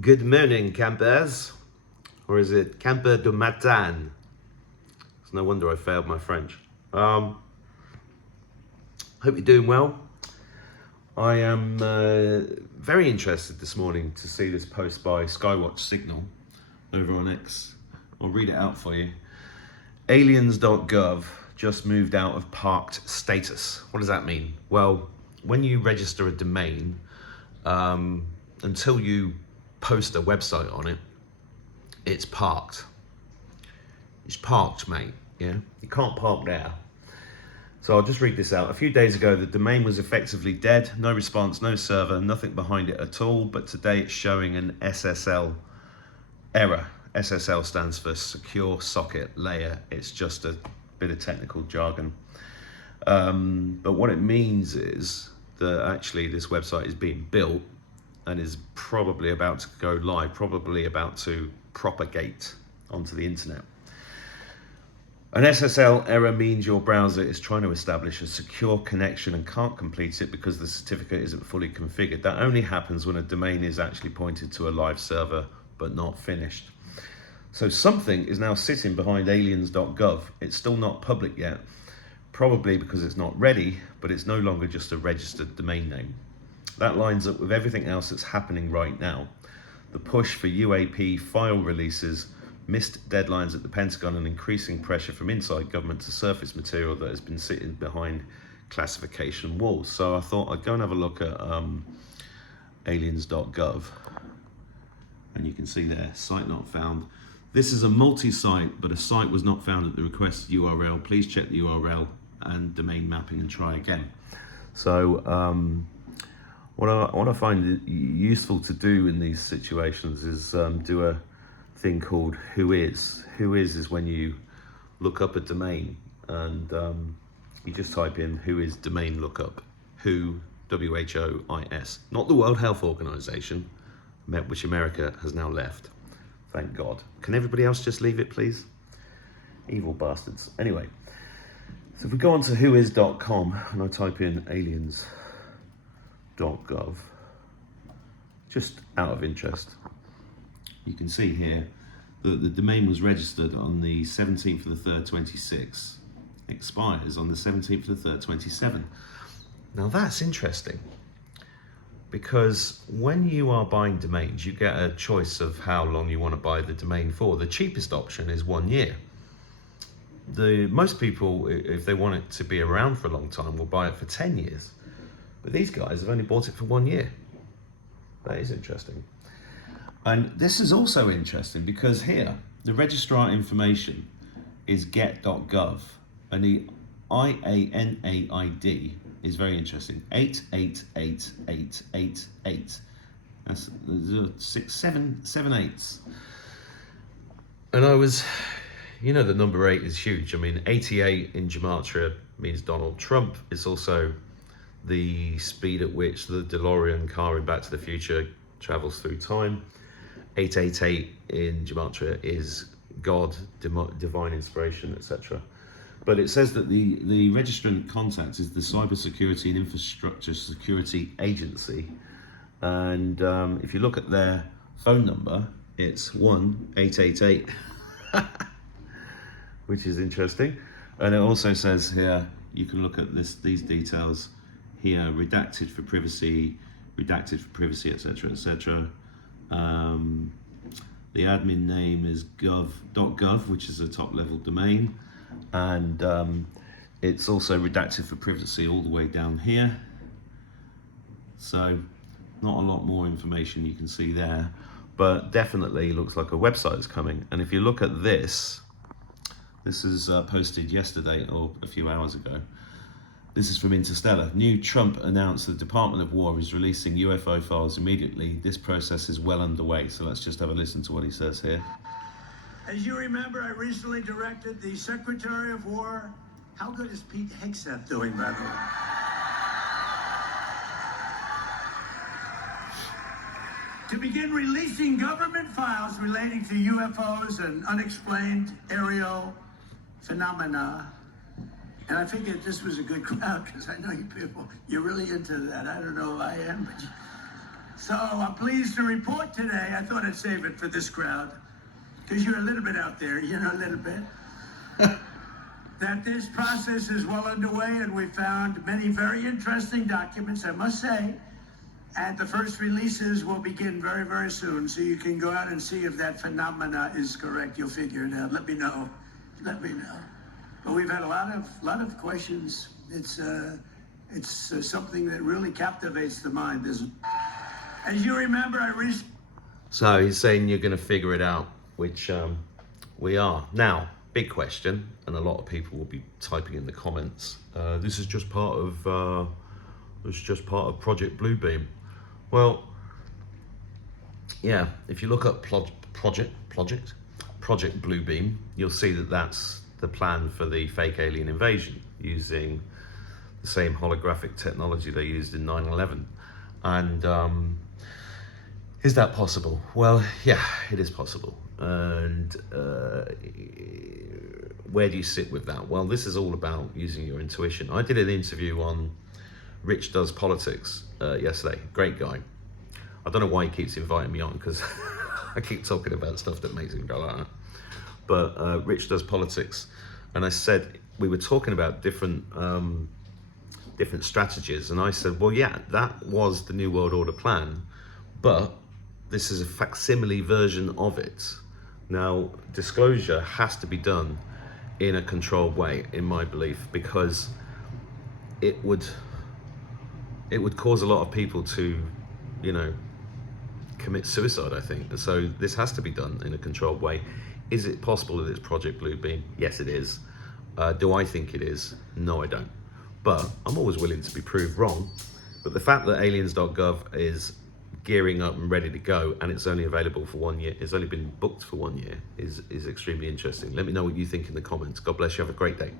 Good morning, campers. Or is it camper du matin? It's no wonder I failed my French. Hope you're doing well. I am very interested this morning to see this post by Skywatch Signal over on X. I'll read it out for you. Aliens.gov just moved out of parked status. What does that mean? Well, when you register a domain, until you post a website on it, it's parked. It's parked, mate. Yeah, you can't park there. So I'll just read this out. A few days ago, the domain was effectively dead. No response, no server, nothing behind it at all. But today it's showing an SSL error. SSL stands for Secure Socket Layer. It's just a bit of technical jargon. But what it means is that actually this website is being built and is probably about to go live, probably about to propagate onto the internet. An SSL error means your browser is trying to establish a secure connection and can't complete it because the certificate isn't fully configured. That only happens when a domain is actually pointed to a live server but not finished. So something is now sitting behind aliens.gov. It's still not public yet, probably because it's not ready, but it's no longer just a registered domain name. That lines up with everything else that's happening right now. The push for UAP file releases, missed deadlines at the Pentagon, and increasing pressure from inside government to surface material that has been sitting behind classification walls. So I thought I'd go and have a look at aliens.gov. And you can see there, site not found. This is a multi-site, but a site was not found at the request URL. Please check the URL and domain mapping and try again. So what I find useful to do in these situations is do a thing called Who Is. Who is when you look up a domain and you just type in Who Is domain lookup. Who, W-H-O-I-S. Not the World Health Organization, which America has now left. Thank God. Can everybody else just leave it, please? Evil bastards. Anyway, so if we go on to whois.com and I type in aliens.gov, just out of interest, you can see here that the domain was registered on the 17th of the 3rd, 26, expires on the 17th of the 3rd, 27. Now that's interesting, because when you are buying domains, you get a choice of how long you want to buy the domain for. The cheapest option is 1 year. Most people, if they want it to be around for a long time, will buy it for 10 years. But these guys have only bought it for 1 year. That is interesting. And this is also interesting because here, the registrar information is get.gov, and the IANAID is very interesting. 888888. That's 7 eighths. And I was, you know, the number 8 is huge. I mean, 88 in Gematria means Donald Trump. It's also the speed at which the DeLorean car in Back to the Future travels through time. 888 in Gematria is God, divine inspiration, etc. But it says that the registrant contact is the Cybersecurity and Infrastructure Security Agency. And if you look at their phone number, it's 1-888, which is interesting. And it also says here, you can look at these details here, redacted for privacy, etc., etc. The admin name is gov.gov, which is a top level domain, and it's also redacted for privacy all the way down here. So not a lot more information you can see there, but definitely looks like a website is coming. And if you look at this is posted yesterday or a few hours ago. This is from Interstellar. New Trump announced the Department of War is releasing UFO files immediately. This process is well underway. So let's just have a listen to what he says here. As you remember, I recently directed the Secretary of War. How good is Pete Hegseth doing, by the way? To begin releasing government files relating to UFOs and unexplained aerial phenomena. And I figured this was a good crowd because I know you people, you're really into that. I don't know if I am, but So I'm pleased to report today, I thought I'd save it for this crowd, because you're a little bit out there, you know, a little bit, that this process is well underway, and we found many very interesting documents, I must say, and the first releases will begin very, very soon, so you can go out and see if that phenomena is correct. You'll figure it out. Let me know. Let me know. But we've had a lot of questions. It's something that really captivates the mind, isn't it? As you remember, So he's saying you're going to figure it out, which we are. Now, big question, and a lot of people will be typing in the comments. This is just part of Project Bluebeam. Well, yeah. If you look up Project Bluebeam, you'll see that that's the plan for the fake alien invasion using the same holographic technology they used in 9/11. And is that possible? Well, yeah, it is possible. And where do you sit with that? Well, this is all about using your intuition. I did an interview on Rich Does Politics yesterday. Great guy. I don't know why he keeps inviting me on, because I keep talking about stuff that makes him go like that. But Rich Does Politics, and I said we were talking about different strategies, and I said, well, yeah, that was the New World Order plan, but this is a facsimile version of it. Now, disclosure has to be done in a controlled way, in my belief, because it would cause a lot of people to, you know, commit suicide, I think. So this has to be done in a controlled way. Is it possible that it's Project Bluebeam? Yes, it is. Do I think it is? No, I don't. But I'm always willing to be proved wrong. But the fact that Aliens.gov is gearing up and ready to go, and it's only available for 1 year, it's only been booked for 1 year, is extremely interesting. Let me know what you think in the comments. God bless you. Have a great day.